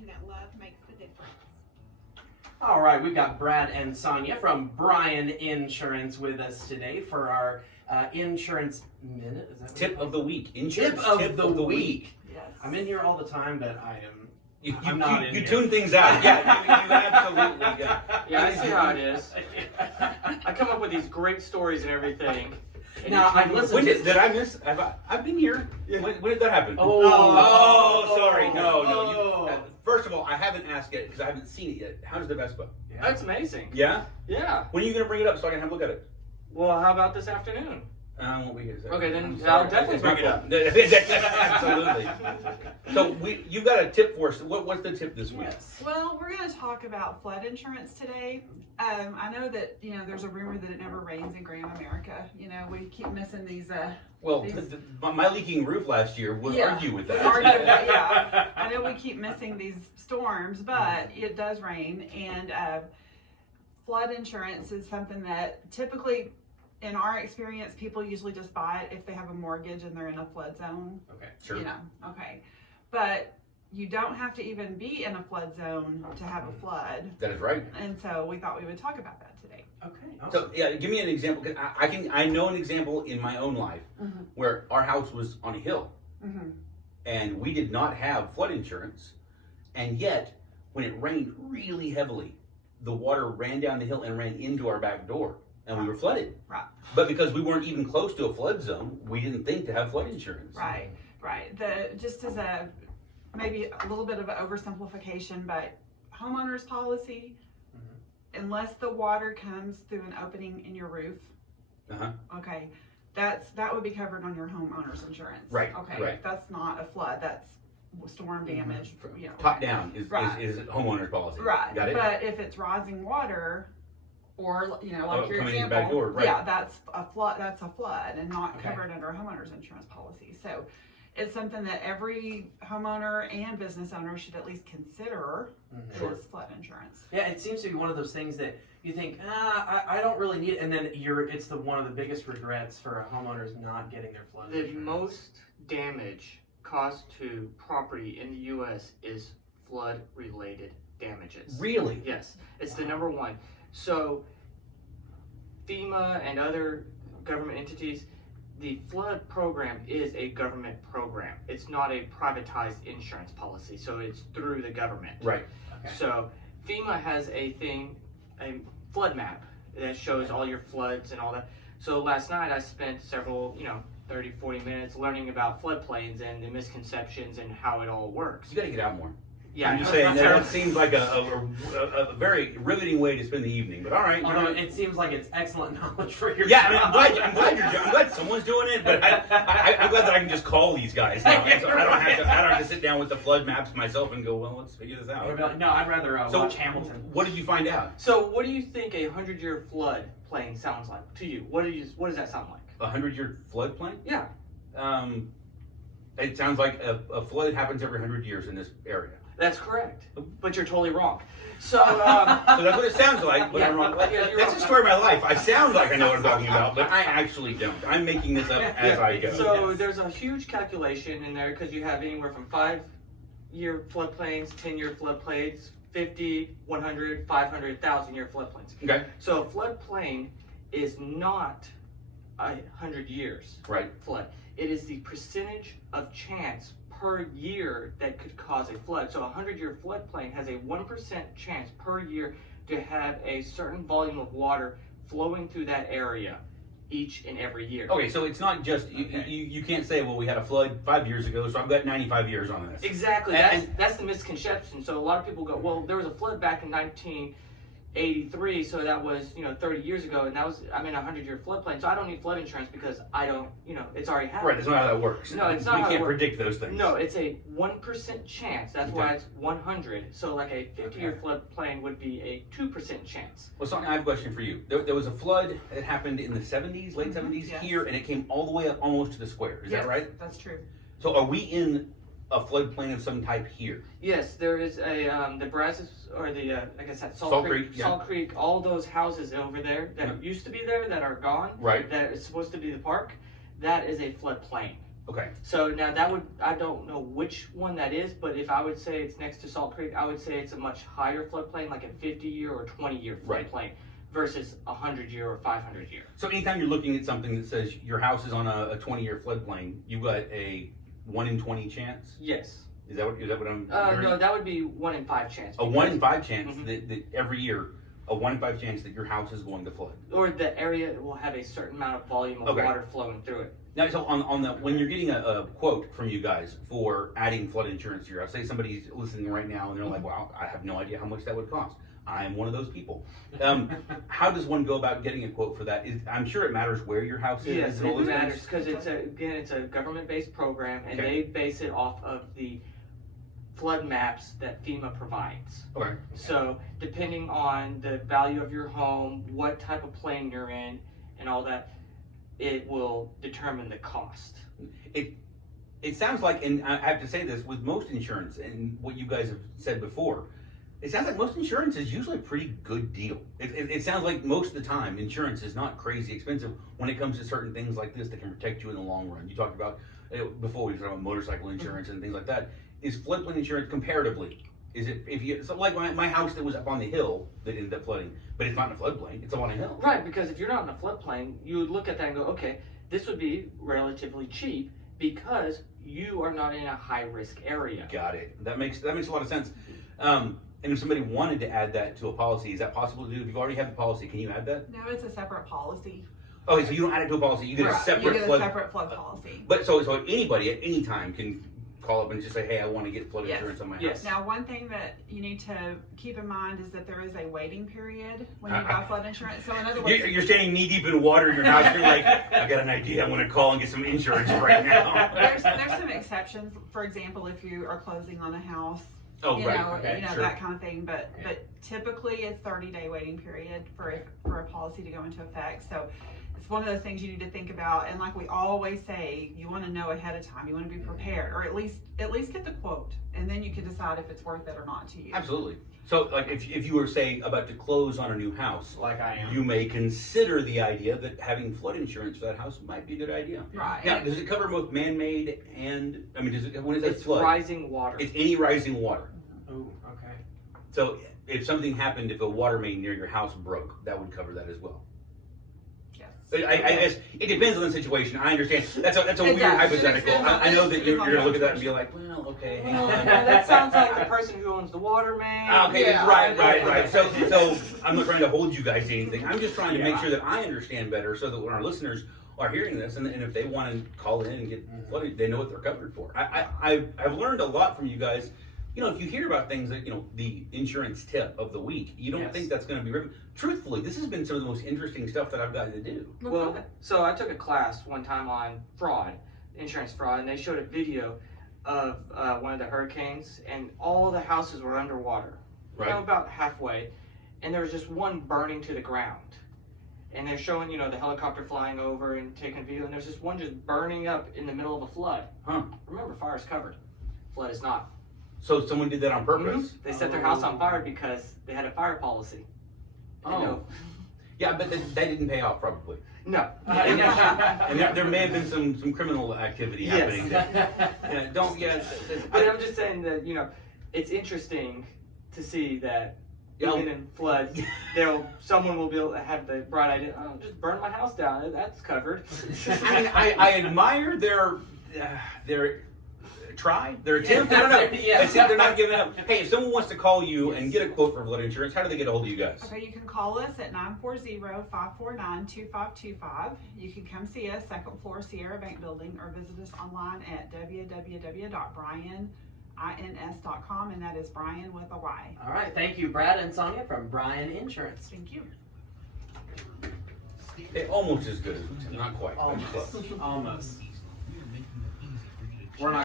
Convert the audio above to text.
saying that love makes the difference. All right, we've got Brad and Sonia from Bryan Insurance with us today for our insurance minute. Is that Tip of the week. Tip of the week. Yes. I'm in here all the time, but You here. tune things out. Yeah, you absolutely got. Yeah, I see how it is. I come up with these great stories and everything. And Now, I listened to... Did I miss? I've been here. Yeah. When did that happen? Oh, sorry. No. Oh. First of all, I haven't asked yet because I haven't seen it yet. How does the Vespa? Yeah. That's amazing. Yeah? Yeah. When are you going to bring it up so I can have a look at it? Well, how about this afternoon? I won't be here. Okay, then I'm I'll sorry. definitely It's my bring it up. Absolutely. So you've got a tip for us. What's the tip this week? Yes. Well, we're going to talk about flood insurance today. I know that, there's a rumor that it never rains in Grand America. We keep missing these. Well, my leaking roof last year would argue with that. Yeah. I know we keep missing these storms, but it does rain. And flood insurance is something that typically, in our experience, people usually just buy it if they have a mortgage and they're in a flood zone. Okay, sure. Okay. But you don't have to even be in a flood zone to have a flood. That is right. And so we thought we would talk about that today. Okay. Awesome. So yeah, give me an example. 'Cause I know an example in my own life Mm-hmm. where our house was on a hill Mm-hmm. and we did not have flood insurance, and yet when it rained really heavily, the water ran down the hill and ran into our back door, and we were flooded. Right. But because we weren't even close to a flood zone, we didn't think to have flood insurance. Right. Just as maybe a little bit of an oversimplification, but homeowner's policy, unless the water comes through an opening in your roof, okay, that would be covered on your homeowner's insurance. Right, Okay. right. That's not a flood. That's storm damage. Top down is Right. is homeowner's policy. Right. Got it? But if it's rising water, or like your coming in the example, back door, right. yeah, that's a flood. That's a flood, and not Okay. covered under a homeowner's insurance policy. So, it's something that every homeowner and business owner should at least consider Sure. is flood insurance. Yeah, it seems to be one of those things that you think, I don't really need it, and then it's one of the biggest regrets for homeowners not getting their flood The insurance. most damage caused to property in the U.S. is flood-related damages. Really? Yes, it's the number one. So FEMA and other government entities, the flood program is a government program. It's not a privatized insurance policy, so it's through the government. Right. Okay. So FEMA has a flood map that shows all your floods and all that. So last night I spent several, 30, 40 minutes learning about floodplains and the misconceptions and how it all works. You got to get out more. Yeah, I'm just saying that seems like a very riveting way to spend the evening. But all right. Oh, no, it seems like it's excellent knowledge for your Yeah, job. I'm glad someone's doing it, but I'm glad that I can just call these guys now. So I don't have to sit down with the flood maps myself and go, well, let's figure this out. No, I'd rather watch Hamilton. What did you find out? So what do you think a 100-year flood plain sounds like to you? What does that sound like? A 100-year floodplain? Yeah. It sounds like a flood happens every 100 years in this area. That's correct, but you're totally wrong. So, So that's what it sounds like, but Yeah. I'm wrong. Yeah, you're That's wrong. the story of my life. I sound like I know what I'm talking about, but I actually don't. I'm making this up as I go. So there's a huge calculation in there because you have anywhere from 5-year floodplains, 10-year floodplains, 50, 100, 500, 1,000-year floodplains. Okay. So a floodplain is not 100 years Right. flood. It is the percentage of chance per year that could cause a flood. So a 100-year floodplain has a 1% chance per year to have a certain volume of water flowing through that area each and every year. Okay, so it's not just you can't say, well, we had a flood 5 years ago, so I've got 95 years on this. Exactly. That's the misconception. So a lot of people go, well, there was a flood back in 1983, so that was 30 years ago, and I'm in a 100-year floodplain, so I don't need flood insurance because I don't, it's already happened. Right, that's not how that works. No, it's not We how it can't works. predict those things. No, it's a 1% chance. That's why Okay. it's 100. So like a 50-year floodplain would be a 2% chance. Well, Sonia, I have a question for you. There was a flood that happened in the 70s, late 70s Yes. here, and it came all the way up almost to the square. Is Yes, that right? That's true. So are we in a floodplain of some type here? Yes, there is the Brazos, or the, like I said, Salt Creek, yeah. Salt Creek, all those houses over there that Yeah. used to be there that are gone, Right. that is supposed to be the park, that is a floodplain. Okay. So now I don't know which one that is, but if I would say it's next to Salt Creek, I would say it's a much higher floodplain, like a 50-year or 20-year Right. floodplain versus a 100-year or 500-year. So anytime you're looking at something that says your house is on a 20-year floodplain, you've got a 1 in 20 chance? Yes. Is that what I'm hearing? No, that would be 1 in 5 chance. A 1 in 5 chance Mhm. that every year, a 1 in 5 chance that your house is going to flood. Or the area will have a certain amount of volume of Okay. water flowing through it. Now, so on the when you're getting a quote from you guys for adding flood insurance to your house, say somebody's listening right now and they're like, "Wow, I have no idea how much that would cost." I am one of those people. How does one go about getting a quote for that? I'm sure it matters where your house is. Yes, and all it those matters things. because it's a government-based program, and Okay. they base it off of the flood maps that FEMA provides. Okay. So depending on the value of your home, what type of plane you're in, and all that, it will determine the cost. It sounds like, and I have to say this, with most insurance and what you guys have said before, it sounds like most insurance is usually a pretty good deal. It sounds like most of the time insurance is not crazy expensive when it comes to certain things like this that can protect you in the long run. You talked about, before we talked about motorcycle insurance and things like that. Is floodplain insurance comparatively? Is it, if you, so like my house that was up on the hill that ended up flooding, but it's not in a floodplain, it's up on a hill. Right, because if you're not in a floodplain, you would look at that and go, okay, this would be relatively cheap because you are not in a high-risk area. Got it. That makes a lot of sense. And if somebody wanted to add that to a policy, is that possible to do? If you've already had the policy, can you add that? No, it's a separate policy. Okay, so you don't add it to a policy, you get a Right, separate you get flood. a separate flood policy. But so anybody at any time can call up and just say, hey, I want to get flood Yes. insurance on my house. Yes. Now, one thing that you need to keep in mind is that there is a waiting period when you buy flood insurance. So in other words, You're standing knee deep in water in your house. You're like, I got an idea. I'm going to call and get some insurance right now. there's some exceptions. For example, if you are closing on a house, Oh, you right. know, Okay, sure. that kind of thing. But typically it's 30-day waiting period for a policy to go into effect. So it's one of those things you need to think about. And like we always say, you want to know ahead of time. You want to be prepared, or at least get the quote, and then you can decide if it's worth it or not to you. Absolutely. So, like, if you were, say, about to close on a new house, Like I am. you may consider the idea that having flood insurance for that house might be a good idea. Right. Now, does it cover both man-made and, I mean, when it says It's flood, rising water. it's any rising water. Oh, okay. So if something happened, if a water main near your house broke, that would cover that as well. Yes. I guess it depends on the situation. I understand. That's a It weird does. hypothetical. It depends on- I know that it you're depends on going to the look at that and be situation. like, well, okay, hang No, on. that sounds like the person who owns the water main. Okay, Yeah. right. So I'm not trying to hold you guys to anything. I'm just trying to make sure that I understand better, so that when our listeners are hearing this, and if they want to call in and get flooded, they know what they're covered for. I've learned a lot from you guys. You know, if you hear about things that, you know, the insurance tip of the week, you don't Yes. think that's going to be written. Truthfully, this has been some of the most interesting stuff that I've gotten to do. Well, so I took a class one time on fraud, insurance fraud, and they showed a video of one of the hurricanes, and all the houses were underwater, you know, Right. about halfway, and there was just one burning to the ground. And they're showing, you know, the helicopter flying over and taking video, and there's just one just burning up in the middle of a flood. Huh. Remember, fire is covered. Flood is not. So someone did that on purpose. Mhm. They set their house on fire because they had a fire policy. And Oh. Yeah, but that didn't pay off probably. No. And there may have been some criminal activity happening. Yes. Yeah, But I'm just saying that, you know, it's interesting to see that Yeah. even in floods, someone will be able to have the bright idea, oh, just burn my house down, that's covered. I mean, I admire their try, their attempt. I don't know. Yeah. It's- they're not giving up. Hey, if someone wants to call you and get a quote for flood insurance, how do they get a hold of you guys? Okay, you can call us at 940-549-2525. You can come see us, second floor Sierra Bank Building, or visit us online at www.brianins.com, and that is Brian with a Y. All right, thank you, Brad and Sonia from Brian Insurance. Thank you. Hey, almost as good as not quite. Almost. Almost. We're not